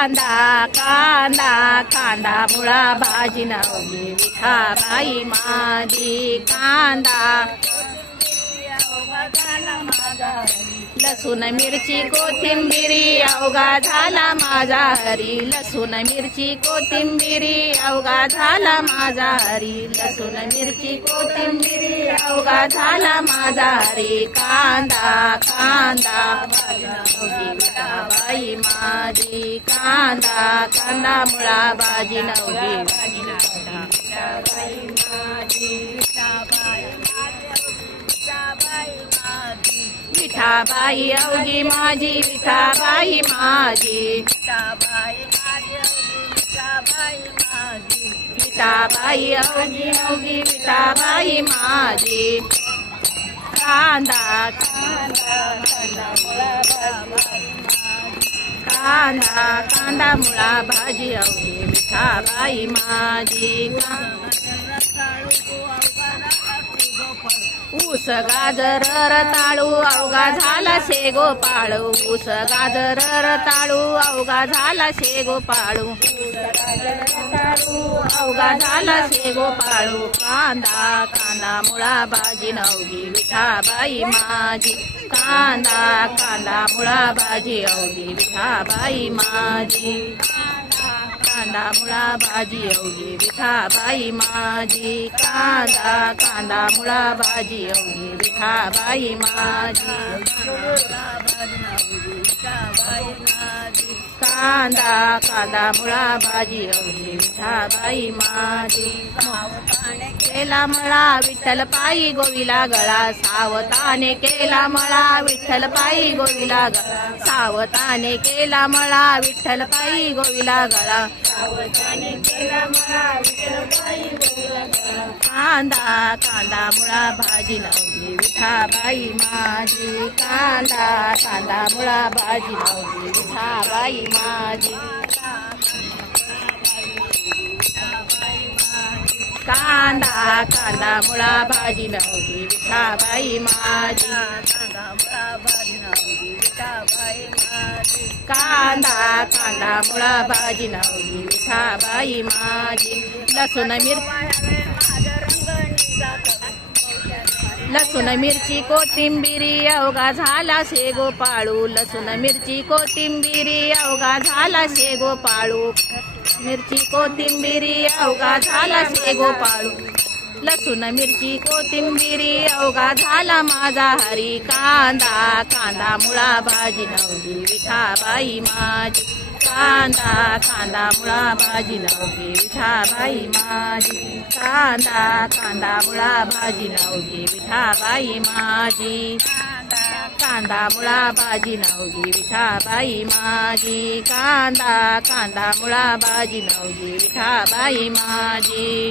कांदा कांदा कांदा मुळा भाजी नवली विठाबाई माझी. कांदा लसूण मिरची कोथिंबिरी अवघा झाला माझा हरी. लसूण मिरची कोथिंबिरी अवघा झाला माझा हरी. लसूण मिरची कोथिंबिरी अवघा झाला माझा हरी. कांदा कांदा बाई माझी. कांदा कांदा मुळा भाजी नवली विठाबाई अवघी माझी विठाबाई माझी विठाबाई अवघी अवघी विठाबाई माझी कांदा कांदा कांदा मुळा भाजी. अवघी विठाबाई माझी ऊस गाजर रताळू अवघा झाला शेगो पाळू ऊस गाजर रताळू अवघा झाला शेगो पाळू अवघा झाला शेगो पाळू कांदा कांदा मुळा भाजी नवगी विठाबाई माझी कांदा कांदा मुळा भाजी अवघी विठाबाई माझी कांदा मुळा भाजी अवघी विठाबाई माझी कांदा कांदा मुळा भाजी अवघी विठाबाई माझी कांदा कांदा मुळा भाजी अवघी विठाबाई माझी केला मळा विठ्ठल पायी गोविला गळा. सावताने केला मळा विठ्ठल पायी गोविला गळा. सावताने केला मळा विठ्ठल पायी गोविला गळा. कांदा कांदा मुळा भाजी लावली. विठाबाई माझी कांदा कांदा मुळा भाजी लावली. विठाबाई माझी. कांदा कांदा मुळा भाजी लावली विठाबाई माझी. कांदा कांदा मुळा भाजी लावली विठाबाई माझी. लसूण मिर लसूण मिरची कोथिंबिरी अवघा झाला शेगो पाळू. लसूण मिरची कोथिंबिरी अवघा झाला शेगो पाळू. मिरची कोथिंबिरी अवघा झाला शेगो पाळू. लसूण मिरची कोथिंबिरी अवघा झाला माझा हरी कांदा. कांदा मुळा भाजी नवली विठाबाई माझी. कांदा कांदा मुळा भाजी लावली विठाबाई माझी. कांदा कांदा मुळा भाजी लावली विठाबाई माझी. कांदा मुळा भाजी लावली विठाबाई माझी. कांदा कांदा मुळा भाजी लावली विठाबाई माझी.